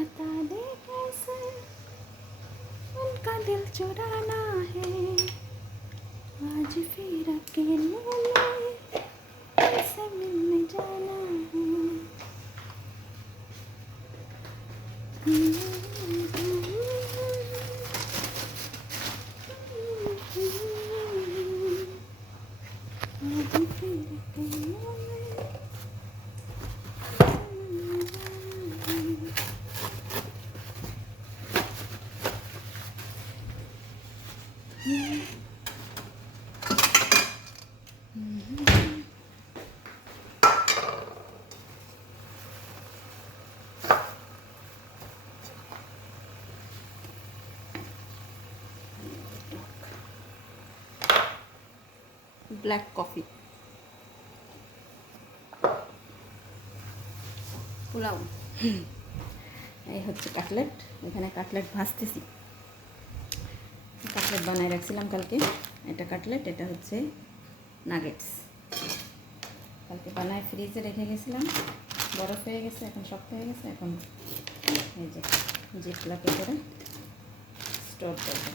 बता दे कैसे उनका दिल चुराना है। आज फिर अकेले में कैसे मिलने जाना है। आज फिर अकेले में ব্ল্যাক কফি পোলাও। এই হচ্ছে কাটলেট, এখানে কাটলেট ভাজতেছি। কাটলেট বানায় রাখছিলাম কালকে, এটা কাটলেট, এটা হচ্ছে নাগেটস। কালকে বানায় ফ্রিজে রেখে গেছিলাম, বরফ হয়ে গেছে, এখন শক্ত হয়ে গেছে। এখন এই যে জিপলকে করে স্টোর করবো।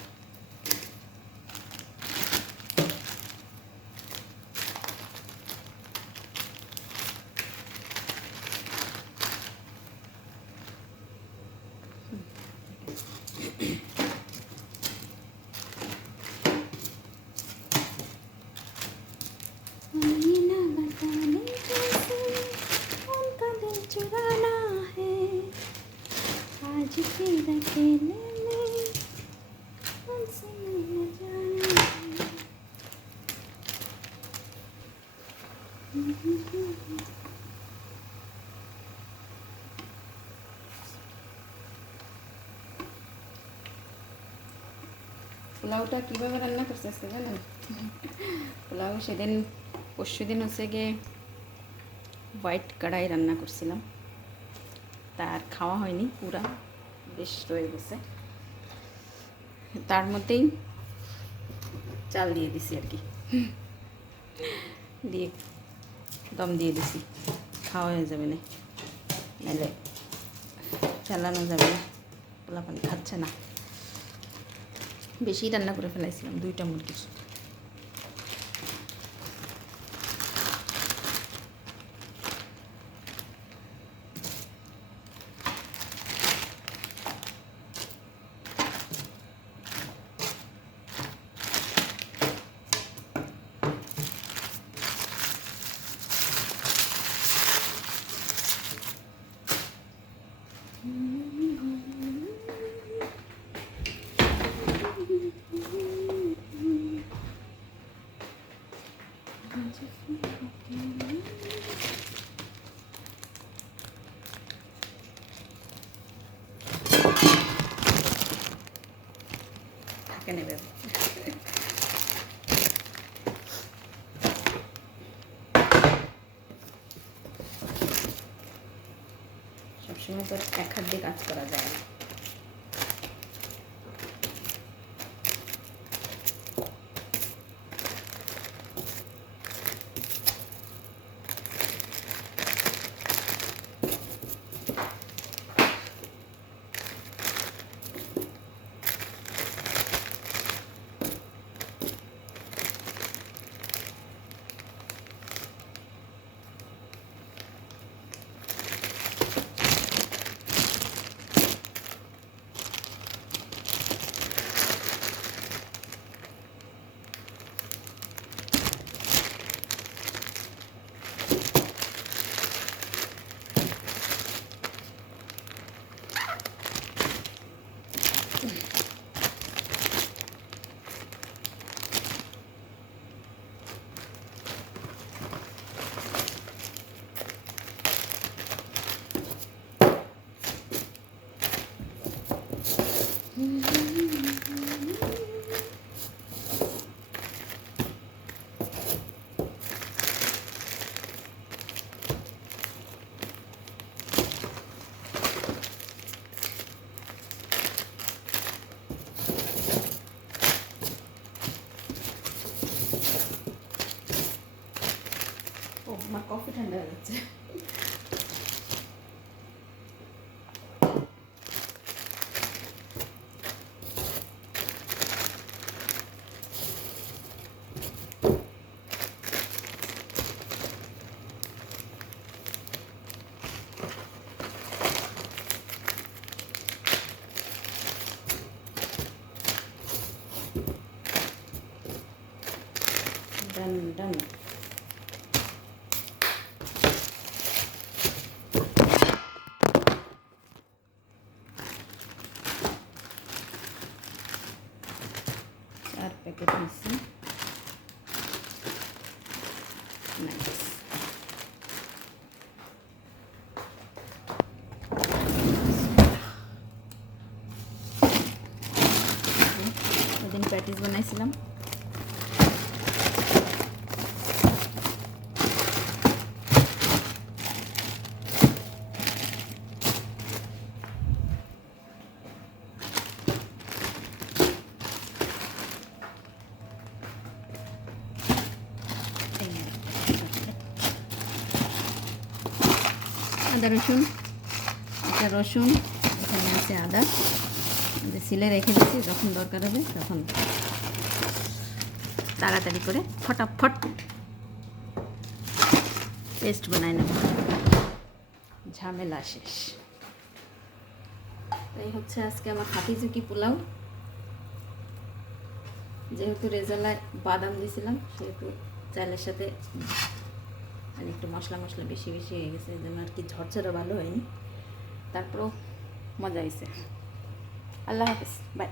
चुराना है आज फिर अकेले में हमसे मिलने जाना है। পোলাওটা কীভাবে রান্না করছে আজকে জানেন? পোলাও সেদিন পরশুদিন হচ্ছে গিয়ে হোয়াইট কড়াই রান্না করছিলাম, তার খাওয়া হয়নি, পুরা বেশ রয়ে গেছে। তার মধ্যেই চাল দিয়ে দিছি আর কি, দিয়ে দম দিয়ে দিছি। খাওয়া হয়ে যাবে না, নাহলে চালানো যাবে না, পোলা পানি খাচ্ছে না। বেশি রান্না করে ফেলাইছিলাম, 2টা মুরগির। নেবে সবসময় তো এক হাত দিয়ে কাজ করা যায় না। আমার কফি ঠান্ডা হয়ে যাচ্ছে। প্যাটিস বানাইছিলাম। আদা রসুন, একটা রসুন, এখানে আছে আদা, সিলে রেখে দিচ্ছি, যখন দরকার হবে তখন তাড়াতাড়ি করে ফটাফট পেস্ট বানাই নেব, ঝামেলা শেষ। এই হচ্ছে আজকে আমার খাঁটি ঝুঁকি পোলাও। যেহেতু রেজালায় বাদাম দিয়েছিলাম সেহেতু চালের সাথে মানে একটু মশলা বেশি হয়ে গেছে, এই জন্য আর কি ঝরঝরে ভালো হয়নি, তারপরেও মজা হয়েছে। আল্লাহ হাফেজ, বাই।